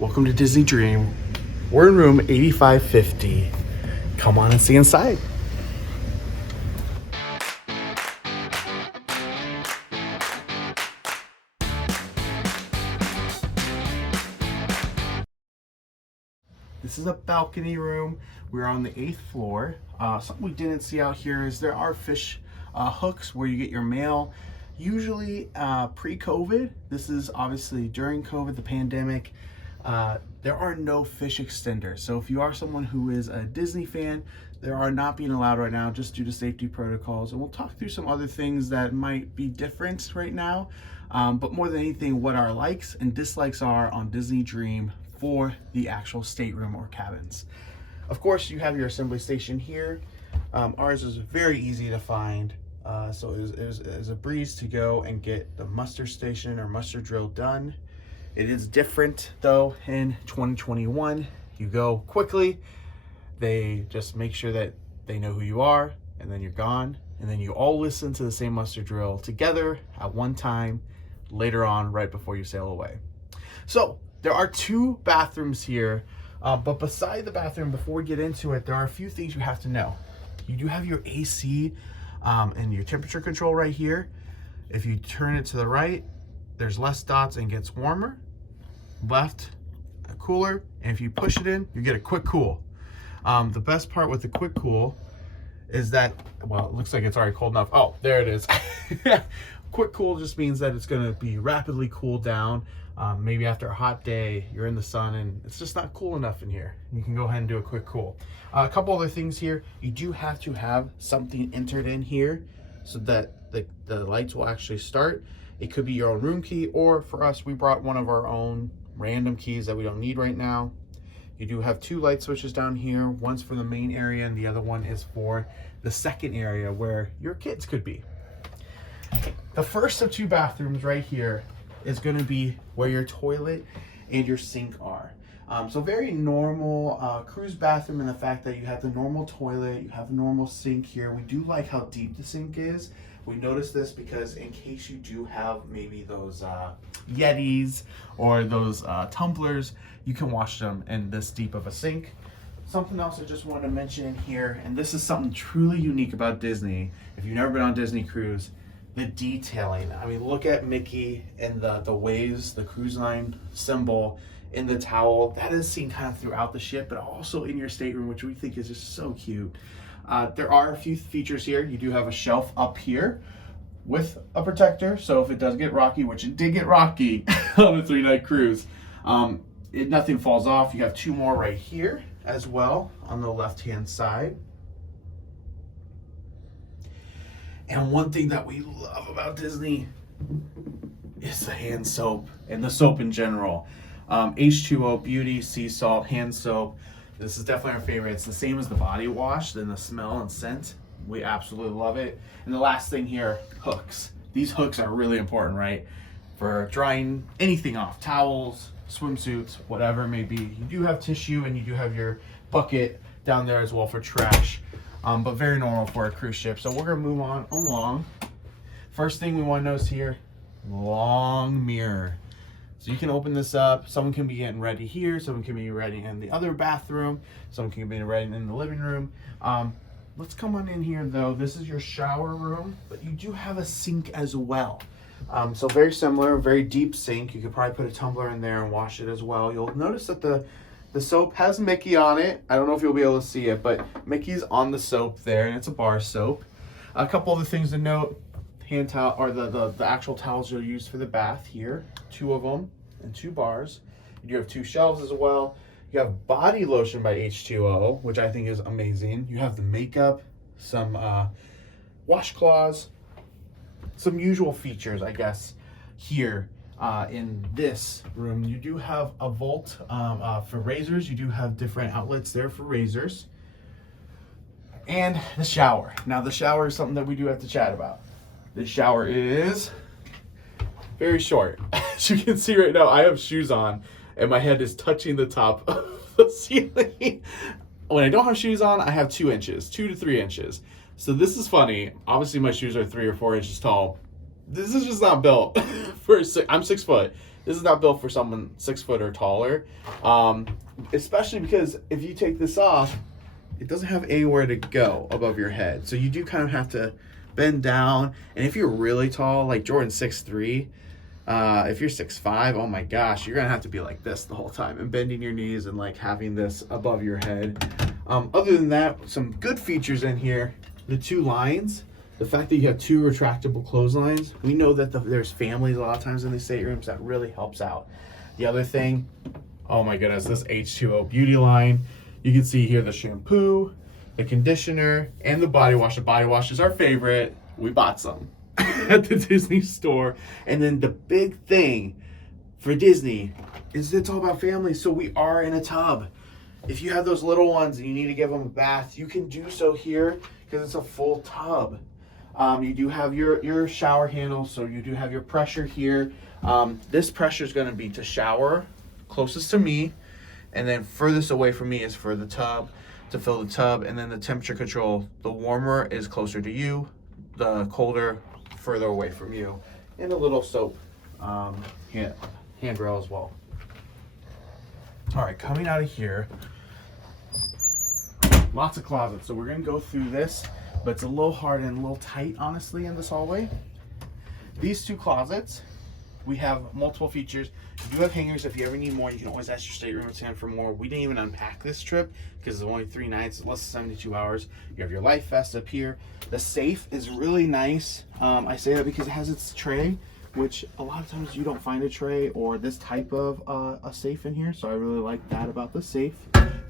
Welcome to Disney Dream. We're in room 8550. Come on and see inside. This is a balcony room. We're on the 8th floor. Something we didn't see out here is there are fish hooks where you get your mail. Usually pre-COVID. This is obviously during COVID, the pandemic. There are no fish extenders. So if you are someone who is a Disney fan, they are not being allowed right now just due to safety protocols. And we'll talk through some other things that might be different right now. But more than anything, what our likes and dislikes are on Disney Dream for the actual stateroom or cabins. Of course, you have your assembly station here. Ours is very easy to find. So it is a breeze to go and get the muster station or muster drill done. It is different though in 2021. You go quickly, they just make sure that they know who you are, and then you're gone, and then you all listen to the same muster drill together at one time later on right before you sail away. So there are 2 bathrooms here, but beside the bathroom, before we get into it, there are a few things you have to know. You do have your AC and your temperature control right here. If you turn it to the right, there's less dots and gets warmer. Left, a cooler, and if you push it in, you get a quick cool. The best part with the quick cool is that, well, it looks like it's already cold enough. Oh, there it is. Quick cool just means that it's going to be rapidly cooled down. Maybe after a hot day, you're in the sun and it's just not cool enough in here. You can go ahead and do a quick cool. A couple other things here. You do have to have something entered in here so that the lights will actually start. It could be your own room key, or for us, we brought one of our own random keys that we don't need right now. You do have 2 light switches down here. One's for the main area and the other one is for the second area where your kids could be. The first of 2 bathrooms right here is going to be where your toilet and your sink are. So very normal cruise bathroom in the fact that you have the normal toilet, you have a normal sink here. We do like how deep the sink is. We noticed this because in case you do have maybe those Yetis or those tumblers, you can wash them in this deep of a sink. Something else I just wanted to mention in here, and this is something truly unique about Disney. If you've never been on Disney Cruise, the detailing. I mean, look at Mickey and the waves, the cruise line symbol in the towel. That is seen kind of throughout the ship, but also in your stateroom, which we think is just so cute. There are a few features here. You do have a shelf up here with a protector, so if it does get rocky, which it did get rocky on a 3-night cruise, nothing falls off. You have 2 more right here as well on the left-hand side. And one thing that we love about Disney is the hand soap and the soap in general. H2O, Beauty, Sea Salt, hand soap. This is definitely our favorite. It's the same as the body wash, then the smell and scent. We absolutely love it. And the last thing here, hooks. These hooks are really important, right? For drying anything off, towels, swimsuits, whatever it may be. You do have tissue and you do have your bucket down there as well for trash. But very normal for a cruise ship. So we're gonna move on along. First thing we wanna notice here, long mirror. So you can open this up. Someone can be getting ready here. Someone can be ready in the other bathroom. Someone can be ready in the living room. Let's come on in here though. This is your shower room, but you do have a sink as well. So very similar, very deep sink. You could probably put a tumbler in there and wash it as well. You'll notice that the soap has Mickey on it. I don't know if you'll be able to see it, but Mickey's on the soap there, and it's a bar soap. A couple other things to note. Hand towel, or the actual towels you'll use for the bath here. 2 of them and 2 bars. You have 2 shelves as well. You have body lotion by H2O, which I think is amazing. You have the makeup, some washcloths, some usual features, I guess, here in this room. You do have a vault for razors. You do have different outlets there for razors. And the shower. Now the shower is something that we do have to chat about. This shower is very short. As you can see right now, I have shoes on and my head is touching the top of the ceiling. When I don't have shoes on, I have 2 inches, 2 to 3 inches. So this is funny. Obviously my shoes are 3 or 4 inches tall. This is just not built for I'm 6 foot. This is not built for someone 6 foot or taller, especially because if you take this off, it doesn't have anywhere to go above your head. So you do kind of have to bend down. And if you're really tall, like Jordan's 6'3", if you're 6'5", oh my gosh, you're gonna have to be like this the whole time and bending your knees and like having this above your head. Other than that, some good features in here, the 2 lines, the fact that you have 2 retractable clotheslines. We know that there's families a lot of times in these staterooms. That really helps out. The other thing, oh my goodness, this H2O beauty line. You can see here the shampoo, the conditioner, and the body wash. The body wash is our favorite. We bought some at the Disney store. And then the big thing for Disney is it's all about family. So we are in a tub. If you have those little ones and you need to give them a bath, you can do so here because it's a full tub. You do have your shower handle, so you do have your pressure here. This pressure is going to be to shower closest to me, and then furthest away from me is for the tub, to fill the tub. And then the temperature control, the warmer is closer to you, the colder further away from you. And a little soap handrail as well. All right, coming out of here, lots of closets. So we're gonna go through this, but it's a little hard and a little tight, honestly, in this hallway. These 2 closets, we have multiple features. You do have hangers. If you ever need more, you can always ask your stateroom attendant for more. We didn't even unpack this trip because it's only 3 nights, less than 72 hours. You have your life vest up here. The safe is really nice. I say that because it has its tray, which a lot of times you don't find a tray or this type of a safe in here. So I really like that about the safe.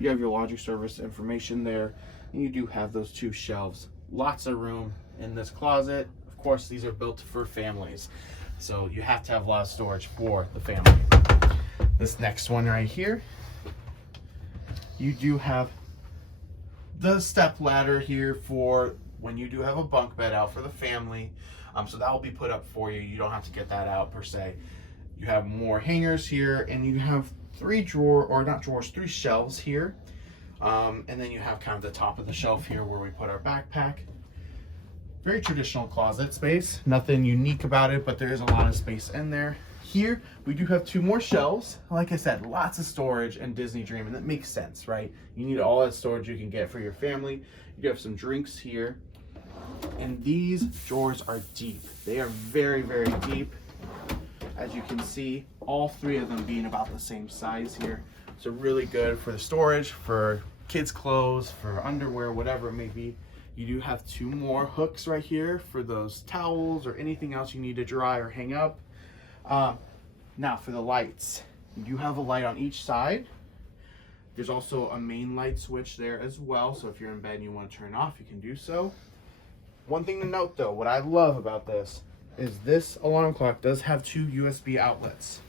You have your laundry service information there, and you do have those 2 shelves. Lots of room in this closet. Of course, these are built for families, so you have to have a lot of storage for the family. This next one right here, you do have the step ladder here for when you do have a bunk bed out for the family. So that will be put up for you. You don't have to get that out per se. You have more hangers here, and you have 3 shelves here. And then you have kind of the top of the shelf here where we put our backpack. Very traditional closet space. Nothing unique about it, but there is a lot of space in there. Here, we do have 2 more shelves. Like I said, lots of storage and Disney Dream, and that makes sense, right? You need all that storage you can get for your family. You have some drinks here. And these drawers are deep. They are very, very deep. As you can see, all 3 of them being about the same size here. So really good for the storage, for kids' clothes, for underwear, whatever it may be. You do have 2 more hooks right here for those towels or anything else you need to dry or hang up. Now for the lights, you do have a light on each side. There's also a main light switch there as well. So if you're in bed and you want to turn off, you can do so. One thing to note though, what I love about this is this alarm clock does have 2 USB outlets.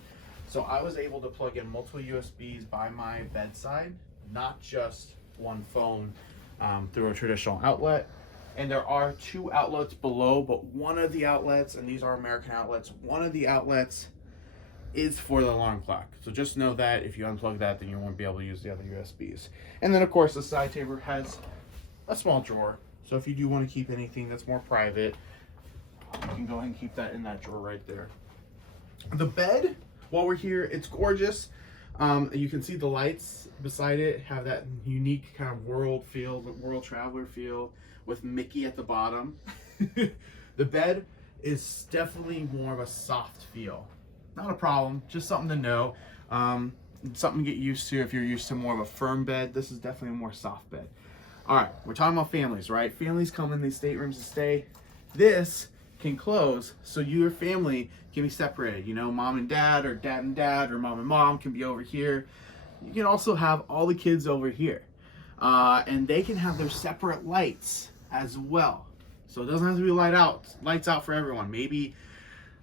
So I was able to plug in multiple USBs by my bedside, not just one phone through a traditional outlet. And there are 2 outlets below, but one of the outlets, and these are American outlets, one of the outlets is for the alarm clock. So just know that if you unplug that, then you won't be able to use the other USBs. And then of course the side table has a small drawer. So if you do want to keep anything that's more private, you can go ahead and keep that in that drawer right there. The bed, while we're here, it's gorgeous. You can see the lights beside it have that unique kind of world feel, the world traveler feel with Mickey at the bottom. The bed is definitely more of a soft feel. Not a problem, just something to know. Something to get used to if you're used to more of a firm bed. This is definitely a more soft bed. All right, we're talking about families, right? Families come in these staterooms to stay. This can close so your family can be separated. You know, mom and dad, or dad and dad, or mom and mom can be over here. You can also have all the kids over here. And they can have their separate lights as well. So it doesn't have to be lights out for everyone. Maybe,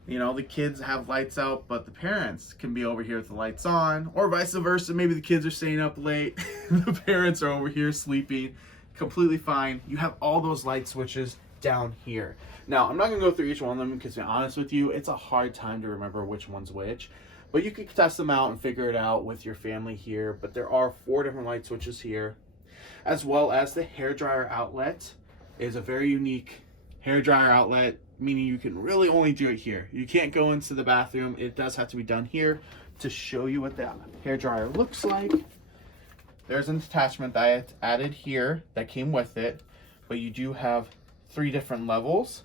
you know, the kids have lights out, but the parents can be over here with the lights on, or vice versa. Maybe the kids are staying up late, the parents are over here sleeping. Completely fine. You have all those light switches down here. Now, I'm not going to go through each one of them because, to be honest with you, it's a hard time to remember which one's which. But you can test them out and figure it out with your family here. But there are 4 different light switches here, as well as the hairdryer outlet is a very unique Hair dryer outlet, meaning you can really only do it here. You can't go into the bathroom. It does have to be done here. To show you what the hair dryer looks like, there's an attachment that I added here that came with it, but you do have 3 different levels.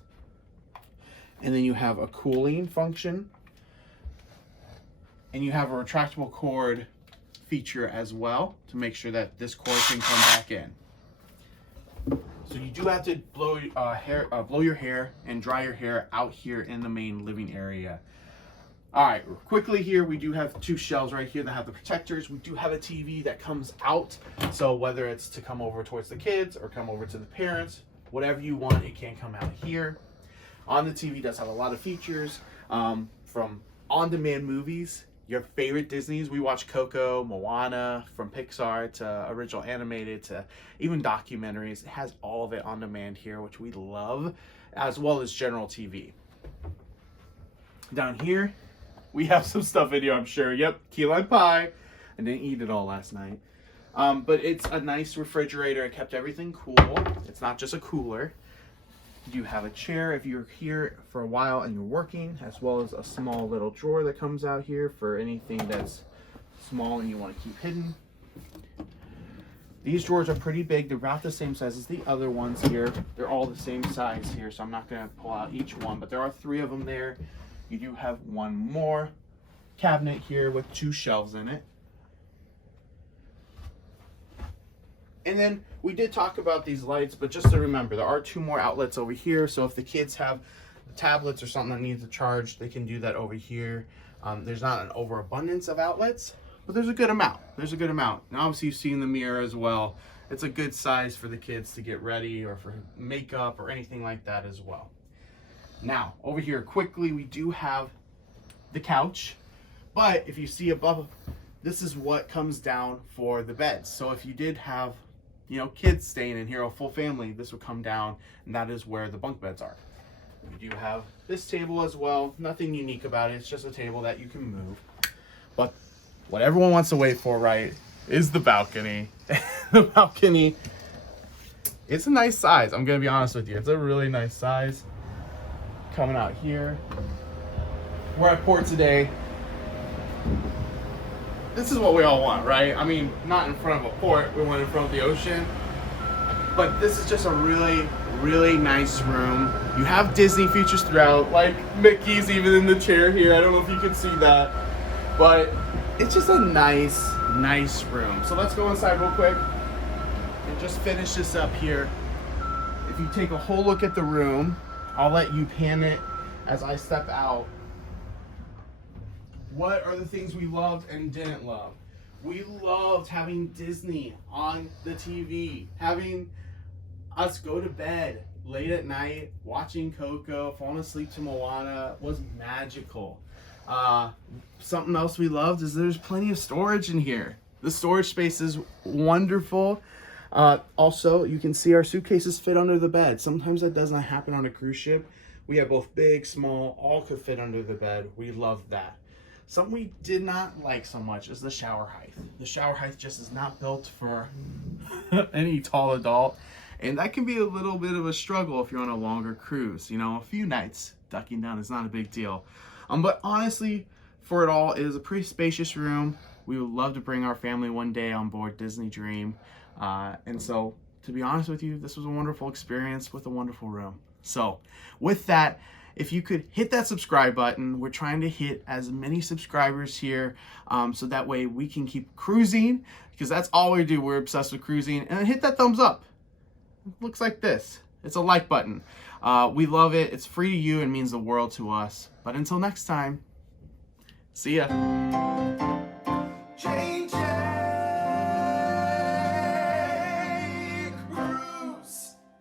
And then you have a cooling function, and you have a retractable cord feature as well to make sure that this cord can come back in. So you do have to blow your hair and dry your hair out here in the main living area. All right, quickly here, we do have 2 shelves right here that have the protectors. We do have a TV that comes out. So whether it's to come over towards the kids or come over to the parents, whatever you want, it can come out here. On the TV does have a lot of features, from on-demand movies, your favorite Disneys. We watch Coco, Moana, from Pixar to original animated to even documentaries. It has all of it on demand here, which we love, as well as general TV. Down here, we have some stuff in here, I'm sure. Yep, key lime pie. I didn't eat it all last night. But it's a nice refrigerator. It kept everything cool. It's not just a cooler. You have a chair if you're here for a while and you're working, as well as a small little drawer that comes out here for anything that's small and you want to keep hidden. These drawers are pretty big. They're about the same size as the other ones here. They're all the same size here, so I'm not going to pull out each one, but there are 3 of them there. You do have one more cabinet here with 2 shelves in it. And then we did talk about these lights, but just to remember, there are 2 more outlets over here. So if the kids have tablets or something that needs a charge, they can do that over here. There's not an overabundance of outlets, but there's a good amount. There's a good amount. And obviously you've seen the mirror as well. It's a good size for the kids to get ready or for makeup or anything like that as well. Now, over here quickly, we do have the couch, but if you see above, this is what comes down for the beds. So if you did have, you know, kids staying in here, a full family, this would come down, and that is where the bunk beds are. We do have this table as well. Nothing unique about it. It's just a table that you can move. But what everyone wants to wait for, right, is the balcony. The balcony, it's a nice size. I'm going to be honest with you. It's a really nice size. Coming out here. We're at port today. This is what we all want, right? I mean, not in front of a port, we want in front of the ocean. But this is just a really, really nice room. You have Disney features throughout, like Mickey's even in the chair here. I don't know if you can see that. But it's just a nice, nice room. So let's go inside real quick and just finish this up here. If you take a whole look at the room, I'll let you pan it as I step out. What are the things we loved and didn't love? We loved having Disney on the TV, having us go to bed late at night, watching Coco, falling asleep to Moana was magical. Something else we loved is there's plenty of storage in here. The storage space is wonderful. Also, you can see our suitcases fit under the bed. Sometimes that does not happen on a cruise ship. We have both big, small, all could fit under the bed. We love that. Something we did not like so much is the shower height. The shower height just is not built for any tall adult. And that can be a little bit of a struggle if you're on a longer cruise. You know, a few nights ducking down is not a big deal. But honestly, for it all, it is a pretty spacious room. We would love to bring our family one day on board Disney Dream. And so, to be honest with you, this was a wonderful experience with a wonderful room. So, with that, if you could hit that subscribe button, we're trying to hit as many subscribers here so that way we can keep cruising, because that's all we do. We're obsessed with cruising. And then hit that thumbs up. It looks like this. It's a like button. We love it. It's free to you and means the world to us. But until next time, see ya.